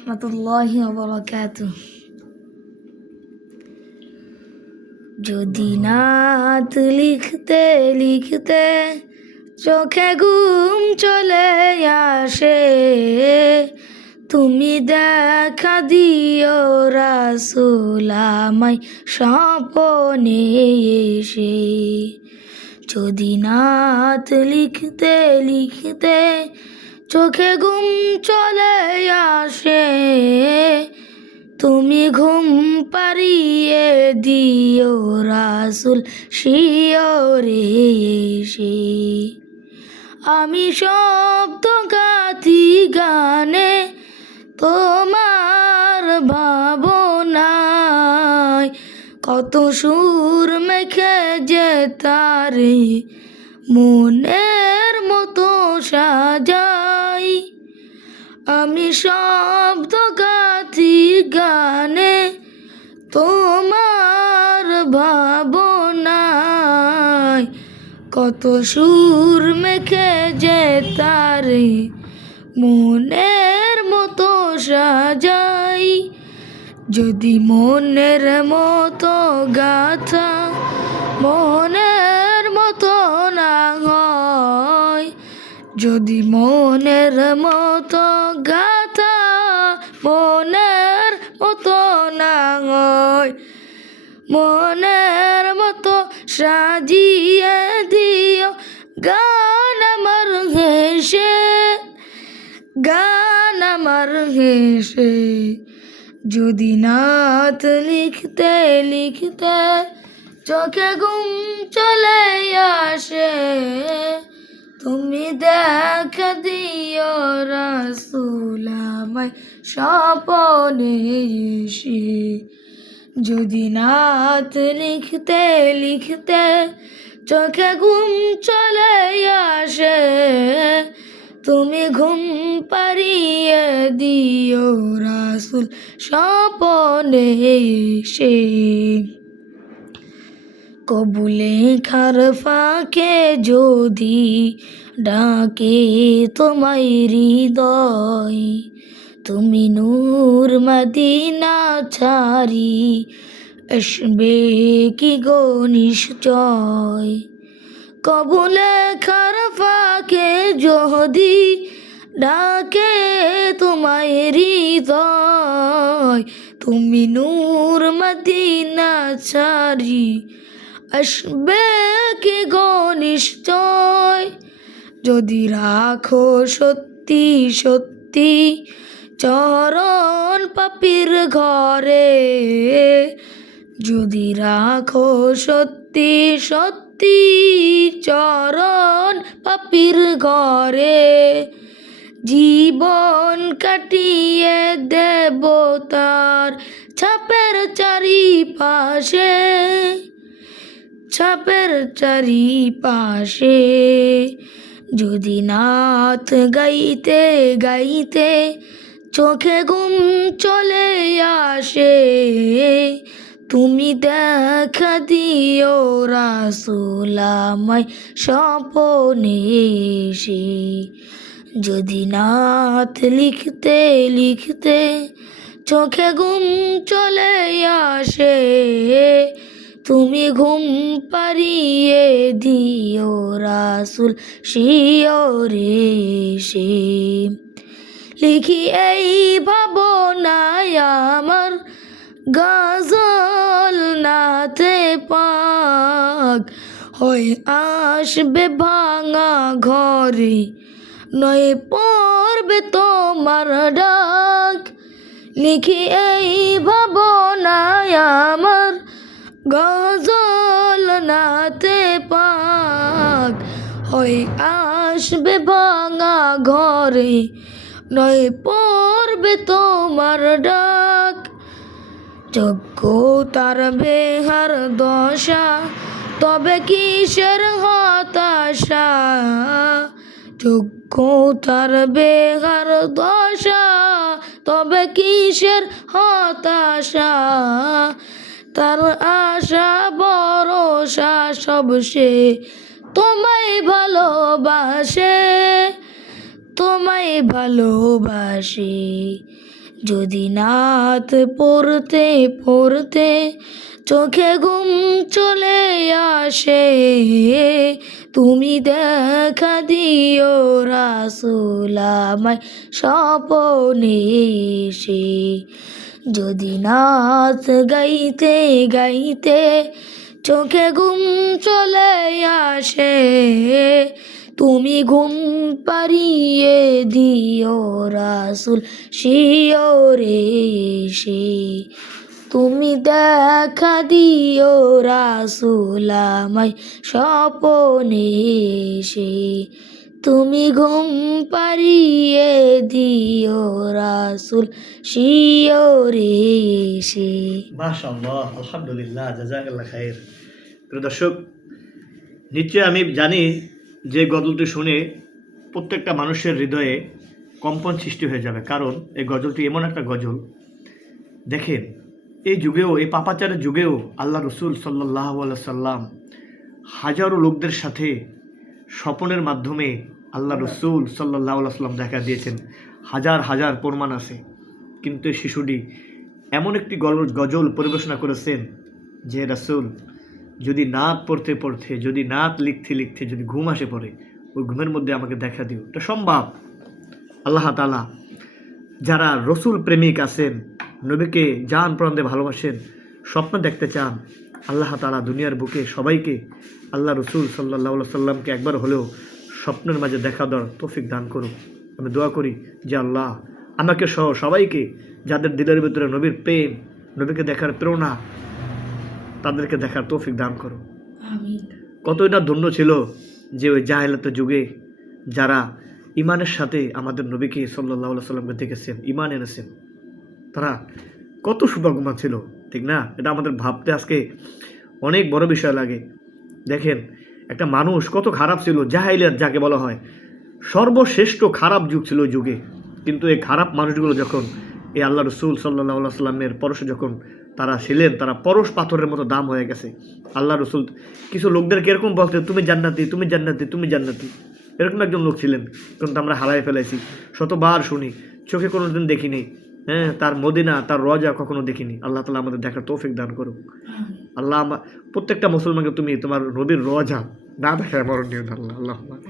রহমতুল্লাহি বরকাত যদি নাত লিখতে লিখতে চোখে ঘুম চলে আসে, তুমি দেখা দিও রাসুল আমায় স্বপনে এসে। যদি নাত লিখতে লিখতে চোখে ঘুম চলে আসে তুমি ঘুম পারিয়ে দিও রাসুল শিওরে এসে। আমি শব্দ গাথি গানে তোমার ভাবনায় কত সুর মেখে যে তারে মনের মতো সাজাই। আমি শব্দ গাথি গানে তোমার ভাবনায় কত সুর মেখে যে তারে মনের মতো সাজাই। যদি মনের মতো গাথা মনের মতো না হয়। যদি মনের মতো গাথা মনের মনের মতো সাজিয়ে দিও গান আমার হেসে, গান আমার হেসে। যদি নাথ লিখতে লিখতে চোখে ঘুম চলে আসে, তুমি দেখা দিও রাসুল স্বপনে এসে। যদি নাত লিখতে লিখতে চোখে ঘুম চলে আসে, তুমি ঘুম পারিয়ে দিও রাসুল স্বপনে এসে। কবুলে খার ফাঁকে যদি ডাকে তোমায় হৃদয় তুমি নূর মদিনা ছাড়ি, আসবে কি গো নিশ্চয়? কবুলে খার ফাঁকে যদি ডাকে তোমায় হৃদয়, তুমি নূর মদিনা ছাড়ি, আসবে কি গো নিশ্চয়? যদি রাখো সত্যি সত্যি চরণ পাপির ঘরে। যদি রাখো সত্যি সত্যি চরণ পাপির ঘরে। জীবন কাটিয়ে দেব তার ছাপের চারিপাশে। ছাপের চারিপাশে যদি নাথ গাইতে গাইতে চোখে ঘুম চলে আসে। তুমি দেখা দিও রাসুল আমায় স্বপনে এসে। যদি নাথ লিখতে লিখতে চোখে ঘুম চলে আসে, তুমি ঘুম পারিয়ে দিও রাসুল শিওরে সে লিখি এই ভাবনায় আমার গজল নাতে পাক। হয় আসবে ভাঙা ঘরে নয় পড়বে তোমার ডাক। লিখি এই ভাবনায় আমার গজল নাতে পাক। হয় আসবে ভাঙা ঘরে নয় পড়বে তোমার ডাক। যজ্ঞ তার বেহার দশা, তবে কিসের হতাশা? যোগ্য তার বেহার দশা, তবে কিসের হতাশা? তার আশা ভরসা সব সে তোমায় ভালোবাসে। তোমায় ভালোবাসে। যদি নাত পড়তে পড়তে চোখে ঘুম চলে আসে, তুমি দেখা দিও রাসুল আমায় স্বপনে এসে। যদি নাচ গাইতে গাইতে চোখে ঘুম চলে আসে তুমি ঘুম পারিয়ে দিও রাসুল শিওরে এসে তুমি দেখা দিও রাসুল আমায় স্বপনে এসে তুমি ঘুম পারিয়ে দিও রাসুল শিওরে এসে মাশাআল্লাহ, আলহামদুলিল্লাহ, জাজাকাল্লাহ খায়ের প্রিয় দর্শক নিশ্চয় আমি জানি যে গজলটি শুনে প্রত্যেকটা মানুষের হৃদয়ে কম্পন সৃষ্টি হয়ে যাবে। কারণ এই গজলটি এমন একটা গজল। দেখেন, এই যুগেও, এই পাপাচারের যুগেও আল্লাহ রসুল সাল্লাহ সাল্লাম হাজারো লোকদের সাথে স্বপনের মাধ্যমে আল্লাহ রসুল সাল্লাহ সাল্লাম দেখা দিয়েছেন। হাজার হাজার প্রমাণ আছে। কিন্তু এই শিশুটি এমন একটি গজল পরিবেশনা করেছেন যে, রাসুল যদি নাত পড়তে পড়তে, যদি নাত লিখতে লিখতে, যদি ঘুম আসে পড়ে, ওই ঘুমের মধ্যে আমাকে দেখা দিও। এটা সম্ভব। আল্লাহ তালা যারা রসুল প্রেমিক আছেন, নবীকে জান প্রাণে ভালোবাসেন, স্বপ্ন দেখতে চান, আল্লাহ তালা দুনিয়ার বুকে সবাইকে, আল্লাহ রসুল সাল্লাহ সাল্লামকে একবার হলেও স্বপ্নের মাঝে দেখা দেওয়ার তৌফিক দান করুক। আমি দোয়া করি যে আল্লাহ আমাকে সহ সবাইকে, যাদের দিলের ভিতরে নবীর প্রেম, নবীকে দেখার প্রেরণা তাদেরকে দেখার তৌফিক দান করো। কতই না ধন্য ছিল যে ওই জাহেলাত যুগে যারা ইমানের সাথে আমাদের নবীকে সাল্লাহ সাল্লামকে দেখেছেন ইমান এনেছেন তারা কত সুভাগ্যমান ছিল ঠিক না? এটা আমাদের ভাবতে আজকে অনেক বড় বিষয় লাগে। দেখেন একটা মানুষ কত খারাপ ছিল জাহাইলিয়াত যাকে বলা হয় সর্বশ্রেষ্ঠ খারাপ যুগ ছিল ওই যুগে। কিন্তু এই খারাপ মানুষগুলো যখন এই আল্লাহ রসুল সাল্লাহ সাল্লামের পরশে যখন তারা ছিলেন তারা পরশ পাথরের মতো দাম হয়ে গেছে। আল্লাহ রসুল কিছু লোকদেরকে এরকম বলতে তুমি জান্নাতি তুমি জান্নাতি তুমি জান্নাতি। এরকম একজন লোক ছিলেন কিন্তু আমরা হারাই ফেলেছি। শতবার শুনি চোখে কোনো দিন দেখিনি। হ্যাঁ তার মদিনা তার রজা কখনো দেখিনি। আল্লাহ তালা আমাদের দেখার তৌফিক দান করুক। আল্লাহ আমা- প্রত্যেকটা মুসলমানকে তুমি তোমার নবীর রজা না দেখায় মরণীয় আল্লাহ আল্লাহ।